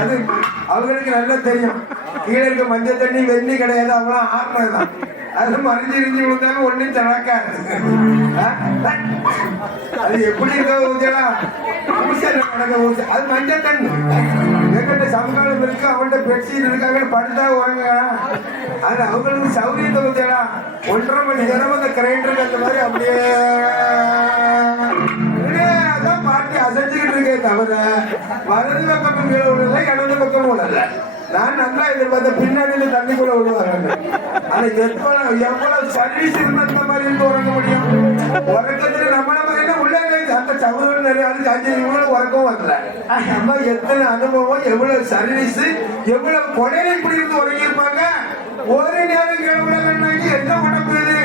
அது அவங்களுக்கு நல்லா தெரியும். கீழே இருக்க மஞ்சள் தண்ணி வெண்ணி கிடையாது. அவங்களாம் ஆத்மதான் அது மறைஞ்சு இருந்து விழுந்தாலும் ஒண்ணும் நடக்காது அது எப்படி இருக்க ஊஞ்சலா? நடக்க அது மஞ்சள் தண்ணி. எங்கிட்ட சமகாலம் இருக்கு அவன்கிட்ட பெட்ஷீட் இருக்காங்க படுத்தா உறங்க அது அவங்களுக்கு சௌரியத்தை ஊஞ்சலா. ஒன்றரை மணி நேரம் அந்த கிரைண்டருக்கு அசைச்சுக்கிட்டு தவிர வலது பக்கம் கீழே விடல இடது பக்கம் விழல நான் நல்லா எதிர்பார்த்த பின்னாடியில தண்ணிக்குள்ள விழுவாங்க ஆனா எவ்வளவு எவ்வளவு சர்வீஸ் இருந்த மாதிரி இருந்து உறங்க முடியும்? உறக்கத்துல நம்மள மாதிரி உள்ள இருந்து அந்த சவுறு நிறைய ஆளுக்கு அஞ்சு இவ்வளவு உறக்கம் வரல. நம்ம எத்தனை அனுபவம் எவ்வளவு சர்வீஸ் எவ்வளவு கொடையில இப்படி இருந்து உறங்கியிருப்பாங்க? ஒரு நேரம் கேள்வி என்ன உடம்பு இது?